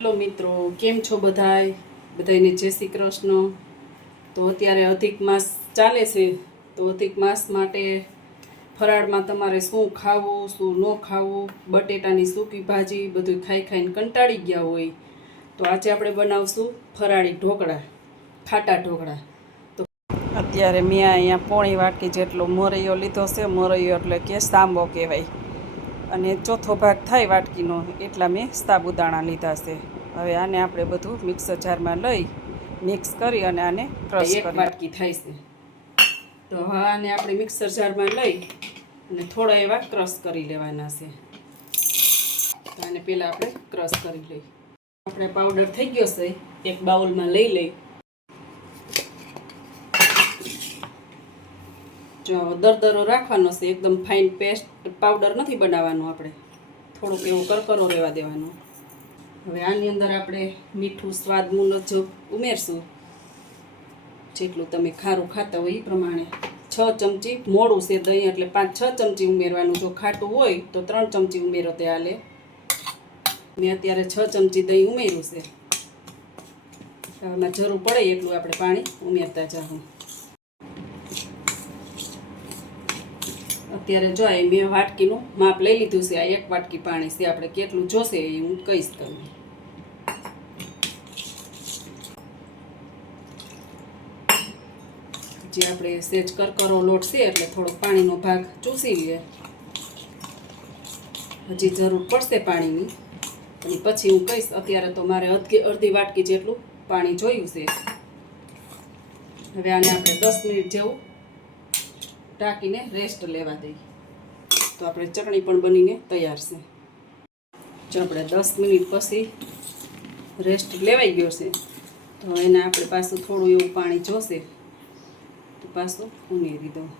Hello મિત્રો, કેમ છો બધાય? બધાને જય શ્રી કૃષ્ણ. તો અત્યારે અધિક માસ ચાલે છે, તો અધિક માસ માટે ફરાળમાં તમારે શું ખાવું શું ન ખાવું, બટેટાની સૂકી ભાજી બધું ખાઈ ખાઈને કંટાળી ગયા હોય, તો આજે આપણે બનાવશું ફરાળી ઢોકળા, ખાટા ઢોકળા. તો અત્યારે મેં અહીંયા પોણી વાટકી જેટલો મોરૈયો લીધો છે. મોરૈયો એટલે કે સાંબો કહેવાય, અને ચોથો ભાગ થાય વાટકીનો એટલા મેં સાબુદાણા લીધા છે. હવે આને આપણે બધું મિક્સર જારમાં લઈ મિક્સ કરી અને આને ક્રશ કરી, એક વાટકી થાય છે. તો હવે આને આપણે મિક્સર જારમાં લઈ અને થોડા એવા ક્રશ કરી લેવાના છે. તો આને પહેલાં આપણે ક્રશ કરી લઈ. આપણે પાવડર થઈ ગયો છે, એક બાઉલમાં લઈ લઈ. જો દરદરો રાખવાનો છે, એકદમ ફાઇન પેસ્ટ પાવડર નથી બનાવવાનો, આપણે થોડુંક એવો કરકરો રહેવા દેવાનો. હવે આની અંદર આપણે મીઠું સ્વાદ મુજબ ઉમેરશું, જેટલું તમે ખારું ખાતા હોય એ પ્રમાણે. 6 ચમચી મોડું છે દહીં, એટલે 5-6 ચમચી ઉમેરવાનું. જો ખાટું હોય તો 3 ચમચી ઉમેરો તે હાલે. મેં અત્યારે 6 ચમચી દહીં ઉમેર્યું છે. આમાં જરૂર પડે એટલું આપણે પાણી ઉમેરતા જાઉં. અત્યારે જો મેં વાટકીનું માપ લઈ લીધું છે. આ 1 વાટકી પાણી છે. આપણે કેટલું જોશે એ હું કહીશ તમને. જે આપણે સેજ કરકરો લોટ છે એટલે થોડોક પાણીનો ભાગ ચૂસી લઈએ. હજી જરૂર પડશે પાણીની, અને પછી હું કહીશ. અત્યારે તો મારે અડધી વાટકી જેટલું પાણી જોયું છે. હવે આને આપણે 10 મિનિટ જેવું ઢાંકીને રેસ્ટ લેવા દઈએ, તો આપણે ચટણી પણ બનીને તૈયાર છે. જો આપણે 10 મિનિટ પછી રેસ્ટ લેવાઈ ગયો છે, તો એને આપણે પાછું થોડું એવું પાણી જોશે તો પાછું ઉમેરી દઉં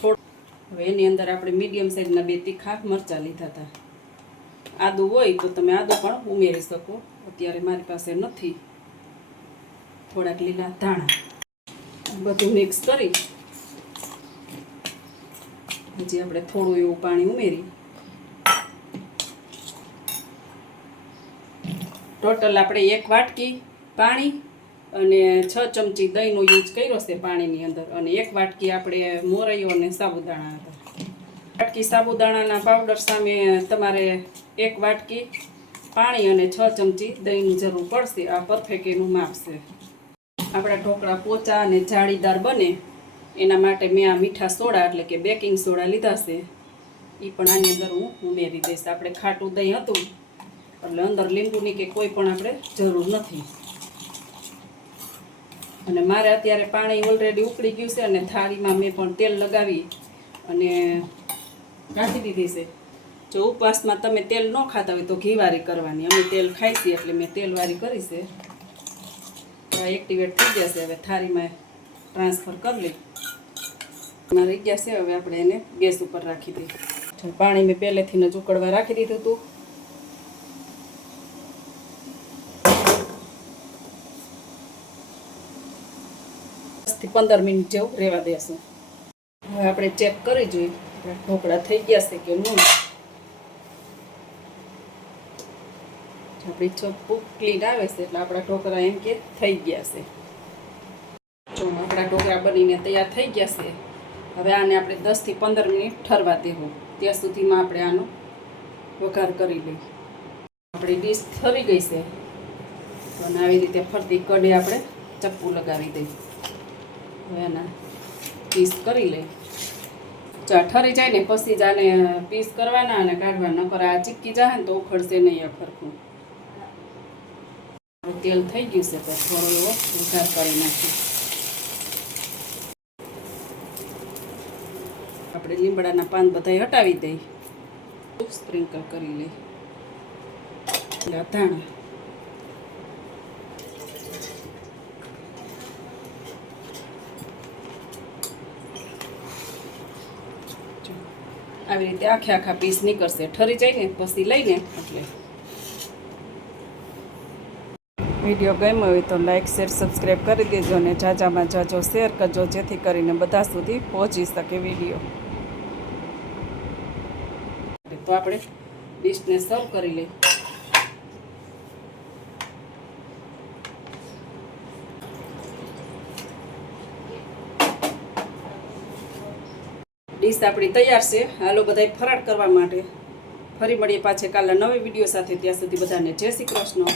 થોડું. હવે એની અંદર આપણે મીડિયમ સાઇઝના 2 તીખા મરચાં લીધા હતા. આદું હોય તો તમે આદું પણ ઉમેરી શકો, અત્યારે મારી પાસે નથી. થોડાક લીલા ધાણા, બધું મિક્સ કરી હજી આપણે થોડું એવું પાણી ઉમેરી. ટોટલ આપણે 1 વાટકી પાણી અને 6 ચમચી દહીંનો યુઝ કર્યો છે પાણીની અંદર, અને 1 વાટકી આપણે મોરૈયો અને સાબુદાણા હતા. વાટકી સાબુદાણાના પાવડર સામે તમારે 1 વાટકી પાણી અને 6 ચમચી દહીંની જરૂર પડશે. આ પરફેક્ટ એનું માપ છે. આપણા ઢોકળા પોચા અને જાળીદાર બને એના માટે મેં આ મીઠા સોડા એટલે કે બેકિંગ સોડા લીધા છે. એ પણ આની અંદર હું ઉમેરી દઈશ. આપણે ખાટું દહીં હતું એટલે અંદર લીંબુની કે કોઈ પણ આપણે જરૂર નથી. અને મારે અત્યારે પાણી ઓલરેડી ઉકળી ગયું છે, અને થાળીમાં મેં પણ તેલ લગાવી અને રાખી દીધી છે. જો ઉપવાસમાં તમે તેલ ન ખાતા હોય તો ઘીવારી કરવાની. અમે તેલ ખાઈ છીએ એટલે મેં તેલવારી કરી છે. એક્ટિવેટ થઈ ગયા છે. હવે થાળીમાં ટ્રાન્સફર કરી લઈ. એમાં રહી ગયા છે. હવે આપણે એને ગેસ ઉપર રાખી દઈએ. પાણી મેં પહેલેથી જ ઉકળવા રાખી દીધું હતું. થી 15 મિનિટ જેવું રહેવા દેશું. હવે આપણે ચેક કરી જોઈએ ઢોકળા થઈ ગયા છે કે નહીં. આપણી ચોખ્ખું ક્લીન આવે છે એટલે આપણા ઢોકળા એમ કે થઈ ગયા છે. જો આપણા ઢોકળા બનીને તૈયાર થઈ ગયા છે. હવે આને આપણે 10 થી 15 મિનિટ ઠરવા દેવું. ત્યાં સુધીમાં આપણે આનો વઘાર કરી લઈએ. આપણી ડીશ ઠરી ગઈ છે, અને આવી રીતે ફરતી કડે આપણે ચપ્પુ લગાવી દઈએ. હવે એના પીસ કરી લઈએ. જો ઠરી જાય ને પછી જ આને પીસ કરવાના અને કાઢવાના. નકર આ ચીપકી જાય ને તો ઉખડશે નહીં આ ખરખું. તેલ થઈ ગયું છે તો થોડો એવો વઘાર કરી નાખીએ. આપણે લીમડાના પાન બધા હટાવી દઈએ. સ્પ્રિંકલ કરી લઈએ. ધાણા, આવી રીતે આખા પીસ નીકળશે. ઠરી જાય ને પછી લઈને એટલે. વિડીયો ગમ્યો હોય તો લાઈક શેર સબસ્ક્રાઈબ કરી દેજો, અને જાજામાં જાજો શેર કરજો, જેથી કરીને બધા સુધી પહોંચી શકે વિડીયો. તો આપણે ડીશને સર્વ કરી લઈએ. ડીશ આપણી તૈયાર છે. હાલો બધાય ફરાળ કરવા માટે. ફરી મળીએ પાછે કાલના નવા વિડીયો સાથે. ત્યાં સુધી બધાને જય શ્રી કૃષ્ણ.